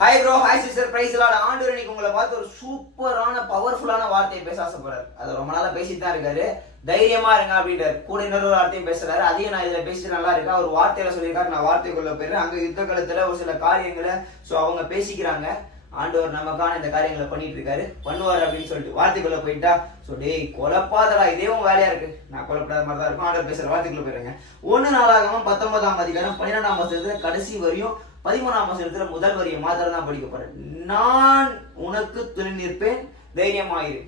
Hi bro hi sister price இல்லாத ஆண்டு இன்னைக்கு உங்களை பார்த்து ஒரு சூப்பரான பவர்ஃபுல்லான வார்த்தையை பேச ஆசைப்படுறாரு அது ரொம்ப நாளா பேசிட்டு தான் இருக்காரு. தைரியமா இருங்க அப்படின்றாரு. கூட இன்னொரு வார்த்தையும் பேசுறாரு. அதையும் நான் இதுல பேசிட்டு நல்லா இருக்கேன். அவர் வார்த்தையில சொல்லியிருக்காரு. நான் வார்த்தைக்குள்ள போயிடுறேன். அங்க யுத்த காலத்துல ஒரு சில காரியங்களை சோ அவங்க பேசிக்கிறாங்க. ஆண்டவர் நமக்கான இந்த காரியங்களை பண்ணிட்டு இருக்காரு. பண்ணுவார் அப்படின்னு சொல்லிட்டு வார்த்தைக்குள்ள போயிட்டா ஸோ டேய் கொலப்பாதடா. இதே உன் வேலையா இருக்கு. நான் கொலப்படாத மாதிரி தான் இருக்கும். ஆண்டவர் பேசுற வார்த்தைக்குள்ள போயிருங்க. ஒன்னு நாளாகவும் பத்தொன்பதாம் அதிகாரம் பன்னிரெண்டாம் வருஷத்துல கடைசி வரையும் பதிமூணாம் வசனத்துல முதல் வரியை மாத்திரம் தான் படிக்க போறேன். நான் உனக்கு துணை நிற்பேன் தைரியமாயிரு.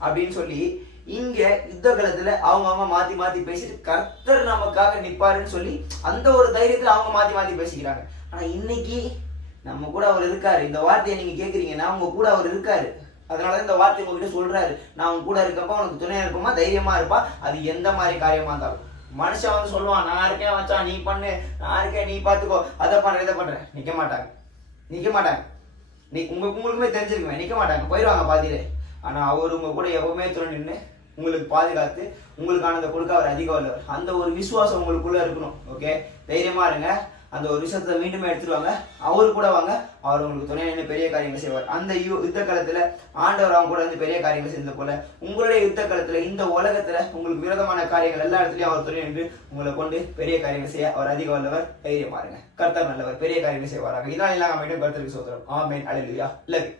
அப்படின்னு சொல்லி இங்க யுத்த காலத்துல அவங்க அவங்க மாத்தி மாத்தி பேசிட்டு கர்த்தர் நமக்காக நிப்பாருன்னு சொல்லி அந்த ஒரு தைரியத்துல அவங்க மாத்தி மாத்தி பேசிக்கிறாங்க. ஆனா இன்னைக்கு நம்ம கூட அவர் இருக்காரு. இந்த வார்த்தையை நீங்க கேக்குறீங்கன்னா உங்க கூட அவர் இருக்காரு. அதனால இந்த வார்த்தை உங்ககிட்ட சொல்றாரு. நான் உங்க கூட இருக்கப்ப உனக்கு துணையா இருப்போமா தைரியமா இருப்பா. அது எந்த மாதிரி காரியமா இருந்தாலும். மனுஷன் வந்து சொல்லுவான் நான் இருக்கேன் வச்சான் நீ பண்ணு. நான் இருக்கேன் நீ பார்த்துக்கோ அதை பண்ற இதை பண்ற நிக்க மாட்டாங்க. நிக்க மாட்டாங்க. நீ உங்களுக்கு உங்களுக்குமே தெரிஞ்சிருக்குமே. நிக்க மாட்டாங்க. போயிடுவாங்க பாதியிலே. ஆனா அவர் உங்க கூட எப்பவுமே துணை நின்று உங்களுக்கு பாதுகாத்து உங்களுக்கானதை கொடுக்க அவர் அதிகம் உள்ளவர் அந்த ஒரு விசுவாசம் உங்களுக்குள்ள இருக்கணும். ஓகே? தைரியமா இருங்க. அந்த ஒரு விஷயத்தை மீண்டும் எடுத்துருவாங்க. அவரு கூட வாங்க. அவர் உங்களுக்கு துணை நின்று பெரிய காரியங்கள் செய்வார். அந்த யு- யுத்த காலத்துல ஆண்டவர் அவங்க கூட வந்து பெரிய காரியங்கள் செய்த போல உங்களுடைய யுத்த காலத்துல இந்த உலகத்துல உங்களுக்கு விரோதமான காரியங்கள் எல்லா இடத்துலயும் அவர் துணை நின்று உங்களை கொண்டு பெரிய காரியங்கள் செய்ய அவர் அதிக வல்லவர். தைரியமா இருங்க. கர்த்தர் நல்லவர். பெரிய காரியங்கள் செய்வாராக. இதான் எல்லாம் மீண்டும் கர்த்தருக்கு சோதரம் ஆமேன். அலையா லவ்